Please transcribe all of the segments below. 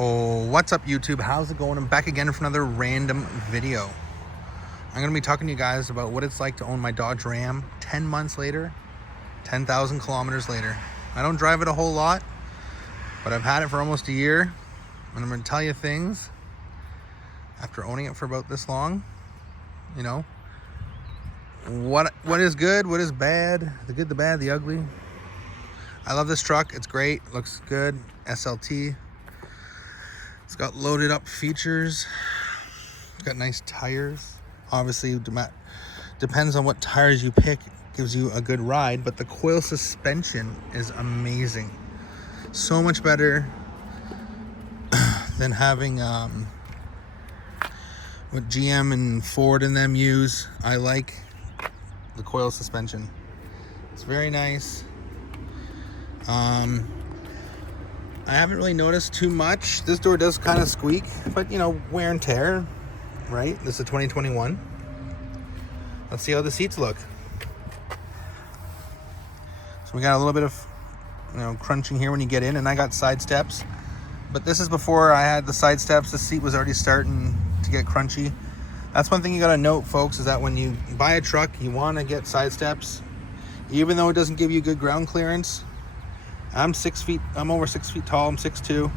Oh, what's up YouTube? How's it going? I'm back again for another random video. I'm going to be talking to you guys about what it's like to own my Dodge Ram 10 months later, 10,000 kilometers later. I don't drive it a whole lot, but I've had it for almost a year, and I'm going to tell you things after owning it for about this long. You know, what is good, what is bad, the good, the bad, the ugly. I love this truck. It's great, looks good. SLT. It's got loaded up features. It's got nice tires. Obviously, depends on what tires you pick, gives you a good ride, but the coil suspension is amazing. So much better than having what GM and Ford and them use. I like the coil suspension. It's very nice. I haven't really noticed too much. This door does kind of squeak, but you know, wear and tear, right? This is 2021. Let's see how the seats look. So we got a little bit of, you know, crunching here when you get in, and I got side steps. But this is before I had the side steps. The seat was already starting to get crunchy. That's one thing you got to note, folks, is that when you buy a truck, you want to get side steps, even though it doesn't give you good ground clearance. I'm over 6 feet tall. I'm 6'2",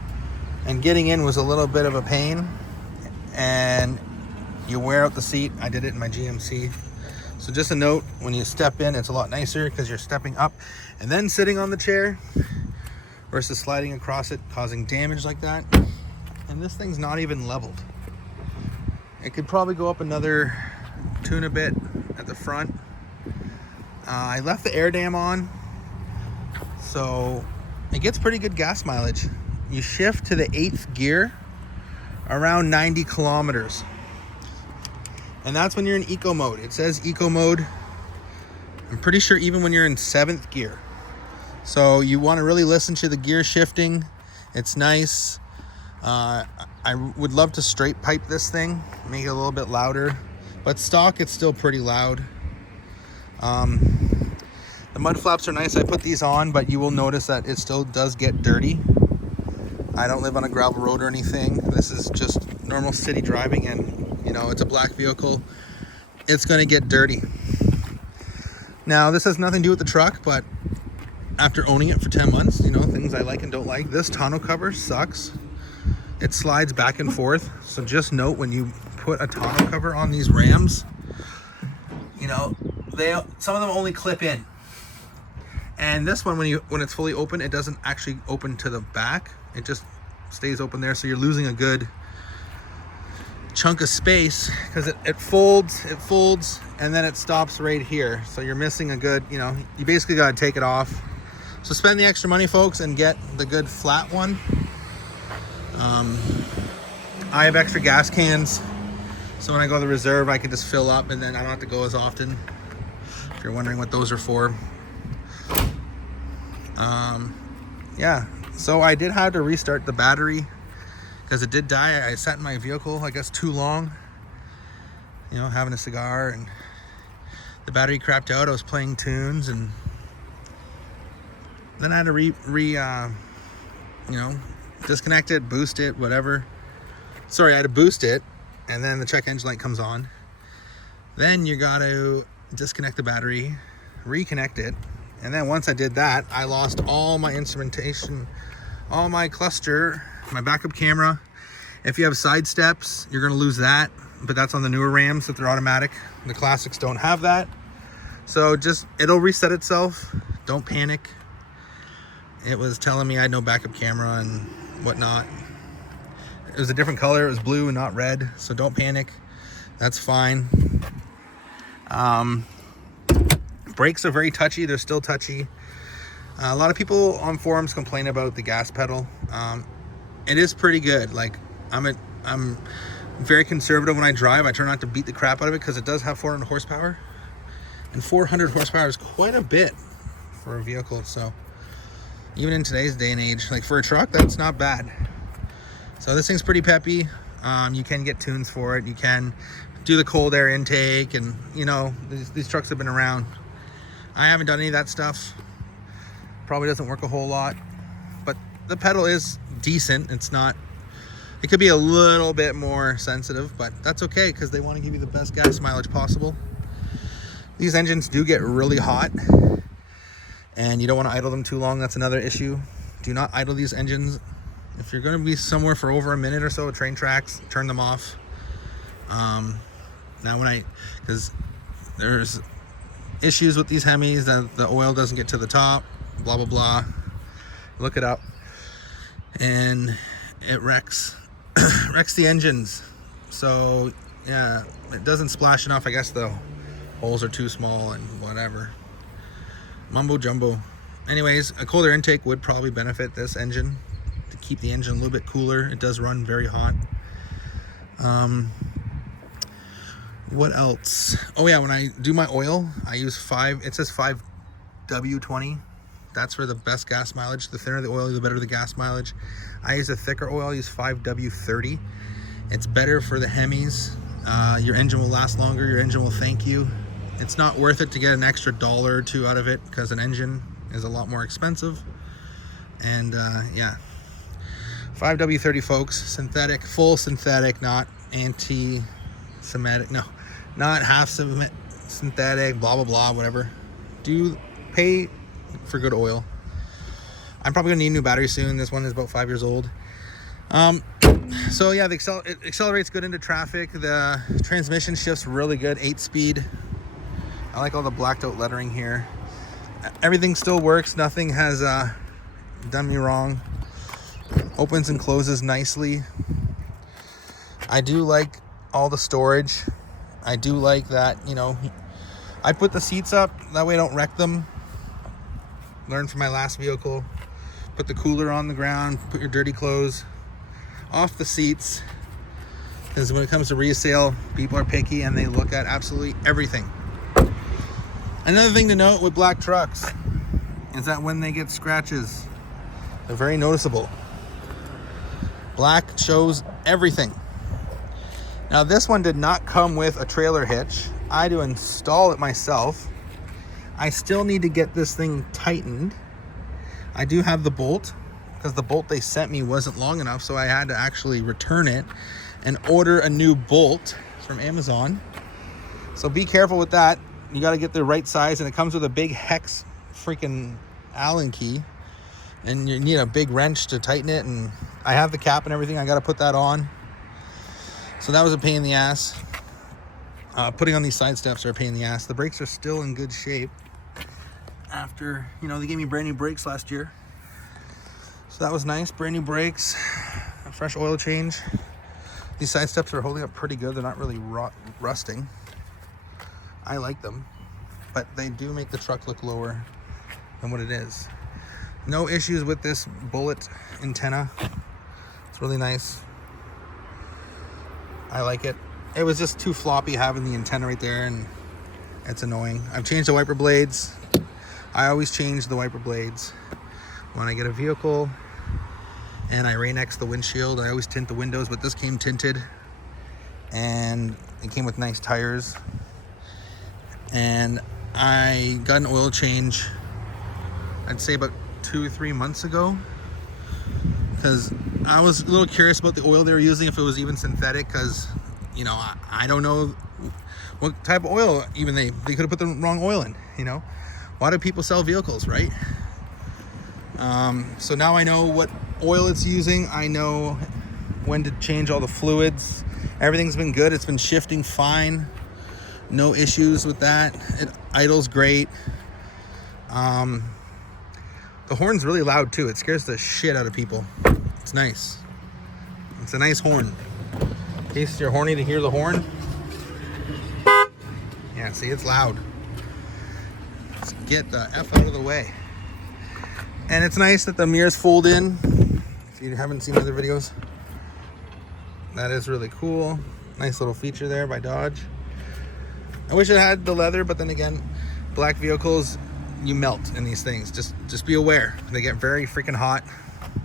and getting in was a little bit of a pain. And you wear out the seat. I did it in my GMC. So just a note, when you step in, it's a lot nicer because you're stepping up and then sitting on the chair versus sliding across it, causing damage like that. And this thing's not even leveled. It could probably go up another tune a bit at the front. I left the air dam on, so it gets pretty good gas mileage. You shift to the 8th gear around 90 kilometers. And that's when you're in eco mode. It says eco mode. I'm pretty sure even when you're in 7th gear. So you want to really listen to the gear shifting. It's nice. I would love to straight pipe this thing, make it a little bit louder. But stock, it's still pretty loud. The mud flaps are nice. I put these on, but you will notice that it still does get dirty. I don't live on a gravel road or anything. This is just normal city driving, and you know, it's a black vehicle. It's going to get dirty. Now, this has nothing to do with the truck, but after owning it for 10 months, you know, things I like and don't like. This tonneau cover sucks. It slides back and forth. So just note, when you put a tonneau cover on these Rams, you know, some of them only clip in. And this one, when it's fully open, it doesn't actually open to the back. It just stays open there. So you're losing a good chunk of space because it folds, and then it stops right here. So you're missing a good, you know, you basically got to take it off. So spend the extra money, folks, and get the good flat one. I have extra gas cans, so when I go to the reserve, I can just fill up, and then I don't have to go as often. If you're wondering what those are for. Yeah, so I did have to restart the battery because it did die. I sat in my vehicle, I guess, too long, you know, having a cigar, and the battery crapped out. I was playing tunes, and then I had to you know, disconnect it, boost it, whatever. Sorry, I had to boost it, and then the check engine light comes on. Then you got to disconnect the battery, reconnect it. And then once I did that, I lost all my instrumentation, all my cluster, my backup camera. If you have side steps, you're going to lose that. But that's on the newer Rams, that they're automatic. The classics don't have that. So it'll reset itself. Don't panic. It was telling me I had no backup camera and whatnot. It was a different color. It was blue and not red. So don't panic. That's fine. Brakes are very touchy. They're still touchy. A lot of people on forums complain about the gas pedal. It is pretty good. Like, I'm very conservative when I drive. I try not to beat the crap out of it because it does have 400 horsepower. And 400 horsepower is quite a bit for a vehicle. So even in today's day and age, like for a truck, that's not bad. So this thing's pretty peppy. You can get tunes for it. You can do the cold air intake, and you know, these trucks have been around. I haven't done any of that stuff. Probably doesn't work a whole lot, but the pedal is decent. It's not It could be a little bit more sensitive, but that's okay because they want to give you the best gas mileage possible. These engines do get really hot, and you don't want to idle them too long. That's another issue. Do not idle these engines. If you're going to be somewhere for over a minute or so at train tracks, turn them off. Now because there's issues with these Hemis that the oil doesn't get to the top, blah blah blah. Look it up, and it wrecks the engines. So yeah, it doesn't splash enough. I guess the holes are too small and whatever. Mumbo jumbo. Anyways, a colder intake would probably benefit this engine to keep the engine a little bit cooler. It does run very hot. What else? Oh yeah, when I do my oil, I use it says 5W20. That's for the best gas mileage. The thinner the oil, the better the gas mileage. I use a thicker oil. I use 5W30. It's better for the Hemis. Your engine will last longer. Your engine will thank you. It's not worth it to get an extra $1 or $2 out of it because an engine is a lot more expensive. And yeah, 5W30, folks. Synthetic, full synthetic, not anti-Semitic. No, not half synthetic, blah, blah, blah, whatever. Do pay for good oil. I'm probably gonna need a new battery soon. This one is about 5 years old. So yeah, it accelerates good into traffic. The transmission shifts really good, 8-speed. I like all the blacked out lettering here. Everything still works. Nothing has done me wrong. Opens and closes nicely. I do like all the storage. I do like that, you know, I put the seats up, that way I don't wreck them. Learned from my last vehicle. Put the cooler on the ground, put your dirty clothes off the seats. Because when it comes to resale, people are picky and they look at absolutely everything. Another thing to note with black trucks is that when they get scratches, they're very noticeable. Black shows everything. Now this one did not come with a trailer hitch. I had to install it myself. I still need to get this thing tightened. I do have the bolt because the bolt they sent me wasn't long enough, so I had to actually return it and order a new bolt from Amazon. So be careful with that. You got to get the right size, and it comes with a big hex freaking Allen key, and you need a big wrench to tighten it. And I have the cap and everything. I got to put that on. So that was a pain in the ass. Putting on these side steps are a pain in the ass. The brakes are still in good shape after, you know, they gave me brand new brakes last year. So that was nice. Brand new brakes, a fresh oil change. These side steps are holding up pretty good. They're not really rusting. I like them, but they do make the truck look lower than what it is. No issues with this bullet antenna. It's really nice. I like it. It was just too floppy having the antenna right there, and it's annoying. I've changed the wiper blades. I always change the wiper blades when I get a vehicle, and I Rain-X the windshield. I always tint the windows, but this came tinted, and it came with nice tires. And I got an oil change, I'd say about 2 or 3 months ago, because I was a little curious about the oil they were using, if it was even synthetic, because, you know, I don't know what type of oil even they could have put the wrong oil in, you know. Why do people sell vehicles, right? So now I know what oil it's using. I know when to change all the fluids. Everything's been good. It's been shifting fine. No issues with that. It idles great. The horn's really loud too. It scares the shit out of people. It's nice. It's a nice horn. In case you're horny to hear the horn. Yeah, see, it's loud. Let's get the F out of the way. And it's nice that the mirrors fold in. If you haven't seen other videos, that is really cool. Nice little feature there by Dodge. I wish it had the leather, but then again, black vehicles, you melt in these things. Just be aware. They get very freaking hot.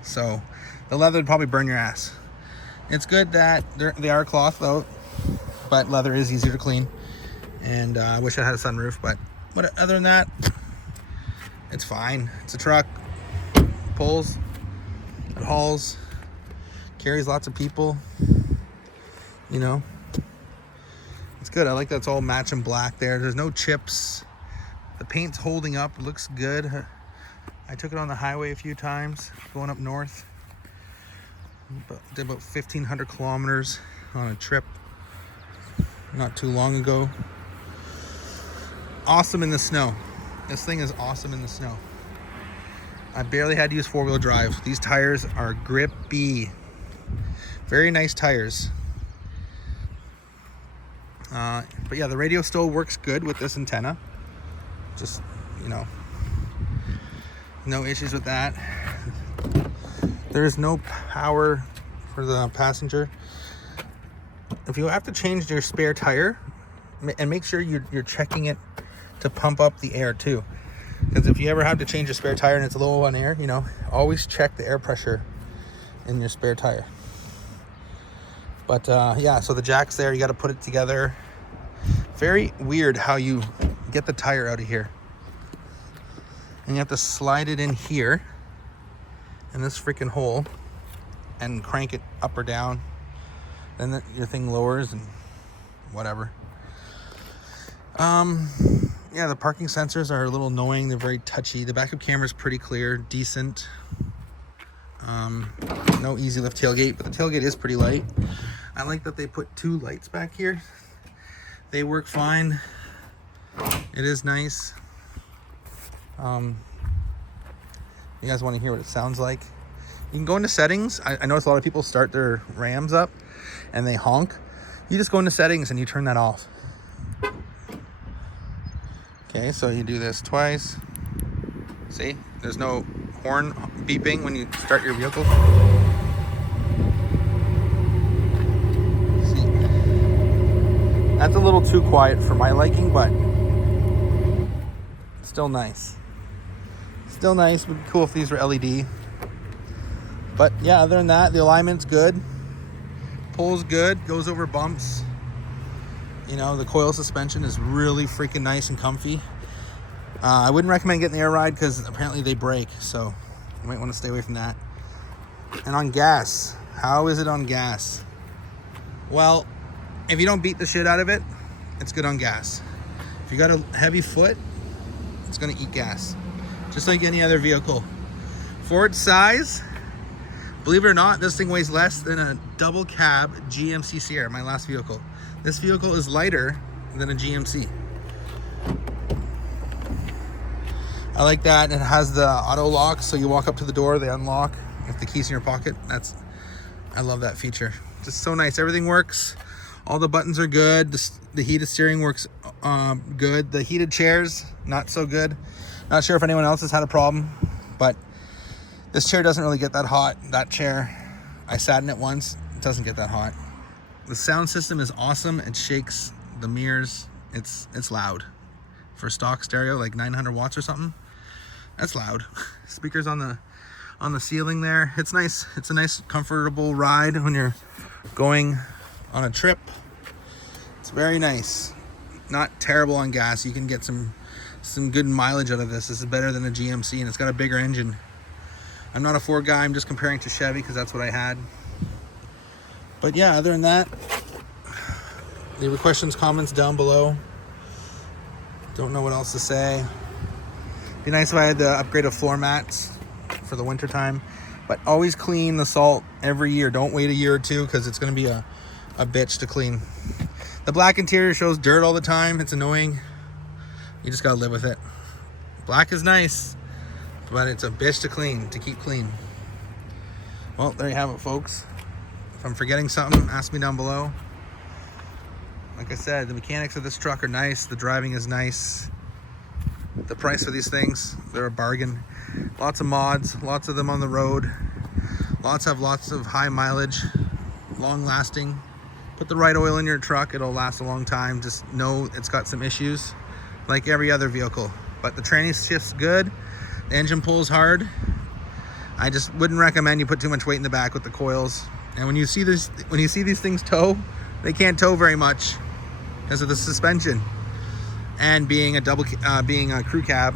So the leather would probably burn your ass. It's good that they are cloth though, but leather is easier to clean. And I wish I had a sunroof, but other than that, it's fine. It's a truck. It pulls, it hauls, carries lots of people, you know. It's good. I like that it's all matching black there. There's no chips. The paint's holding up. It looks good. I took it on the highway a few times going up north. Did about 1,500 kilometers on a trip not too long ago. Awesome in the snow. This thing is awesome in the snow. I barely had to use four-wheel drive. These tires are grippy. Very nice tires. But yeah, the radio still works good with this antenna. Just, you know, no issues with that. There is no power for the passenger. If you have to change your spare tire, and make sure you're checking it to pump up the air too. Because if you ever have to change your spare tire and it's low on air, you know, always check the air pressure in your spare tire. But yeah, so the jack's there, you got to put it together. Very weird how you get the tire out of here. And you have to slide it in here in this freaking hole and crank it up or down. Then your thing lowers and whatever. Yeah, the parking sensors are a little annoying. They're very touchy. The backup camera is pretty clear, decent. No easy lift tailgate, but the tailgate is pretty light. I like that they put two lights back here. They work fine. It is nice. You guys want to hear what it sounds like? You can go into settings. I notice a lot of people start their Rams up and they honk. You just go into settings and you turn that off. Okay, so you do this twice. See, there's no horn beeping when you start your vehicle. See, that's a little too quiet for my liking, but still nice. Still nice. Would be cool if these were LED. But yeah, other than that, the alignment's good. Pulls good. Goes over bumps. You know, the coil suspension is really freaking nice and comfy. I wouldn't recommend getting the air ride because apparently they break, so you might want to stay away from that. And on gas, how is it on gas? Well, if you don't beat the shit out of it, it's good on gas. If you got a heavy foot, it's going to eat gas, just like any other vehicle. For its size, believe it or not, this thing weighs less than a double cab GMC Sierra, my last vehicle. This vehicle is lighter than a GMC. I like that. It has the auto lock, so you walk up to the door, they unlock with the keys in your pocket. I love that feature. Just so nice. Everything works. All the buttons are good. The heated steering works good. The heated chairs, not so good. Not sure if anyone else has had a problem, but this chair doesn't really get that hot. That chair, I sat in it once. It doesn't get that hot. The sound system is awesome. It shakes the mirrors. It's loud. For stock stereo, like 900 watts or something. That's loud. Speakers on the ceiling there. It's nice. It's a nice, comfortable ride when you're going on a trip. It's very nice. Not terrible on gas. You can get some good mileage out of this. This is better than a GMC, and it's got a bigger engine. I'm not a Ford guy. I'm just comparing to Chevy because that's what I had. But yeah, other than that, leave your questions, comments down below. Don't know what else to say. Be nice if I had the upgraded floor mats for the winter time, but always clean the salt every year. Don't wait a year or two because it's going to be a bitch to clean. The black interior shows dirt all the time. It's annoying. You just got to live with it. Black is nice, but it's a bitch to clean, to keep clean. Well, there you have it, folks. If I'm forgetting something, ask me down below. Like I said, the mechanics of this truck are nice. The driving is nice. The price for these things, they're a bargain. Lots of mods, lots of them on the road. Lots of high mileage, long lasting. Put the right oil in your truck, it'll last a long time. Just know it's got some issues, like every other vehicle. But the tranny shift's good. The engine pulls hard. I just wouldn't recommend you put too much weight in the back with the coils. And when you see these things tow, they can't tow very much because of the suspension. And being a crew cab,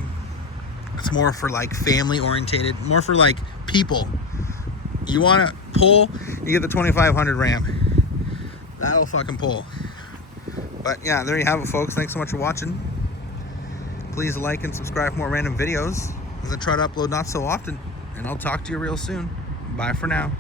it's more for like family orientated, more for like people. You want to pull, you get the 2500 Ram. That'll fucking pull. But yeah, there you have it, folks. Thanks so much for watching. Please like and subscribe for more random videos as I try to upload not so often. And I'll talk to you real soon. Bye for now.